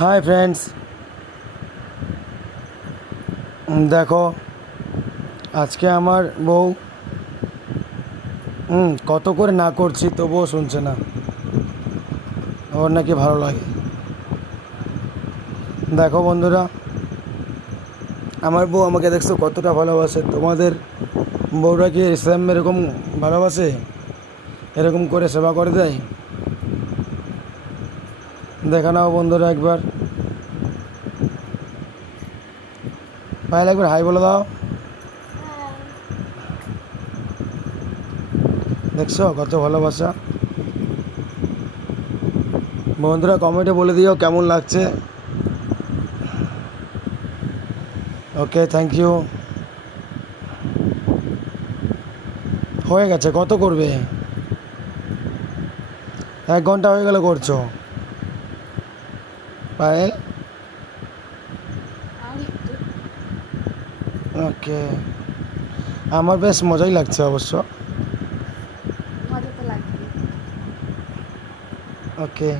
Hi friends, দেখো আজকে আমার বউ কত করে না করছি তবুও শুনছে না। ওর নাকি ভালো লাগে। দেখো বন্ধুরা, আমার বউ আমাকে দেখছো কতটা ভালোবাসে। তোমাদের বউরা কি সেম এরকম ভালোবাসে, এরকম করে সেবা করে দেয়? দেখে নাও বন্ধুরা, একবার পাইলে একবার হাই বলে দাও। দেখছো কত ভালোবাসা। বন্ধুরা কমেন্টে বলে দিও কেমন লাগছে। ওকে, থ্যাংক ইউ। হয়ে গেছে, কত করবে? 1 ঘন্টা হয়ে গেল করছো। পায়েল, ওকে। আমার বেশ মজাই লাগছে অবশ্য। মজা তো লাগবে। ওকে।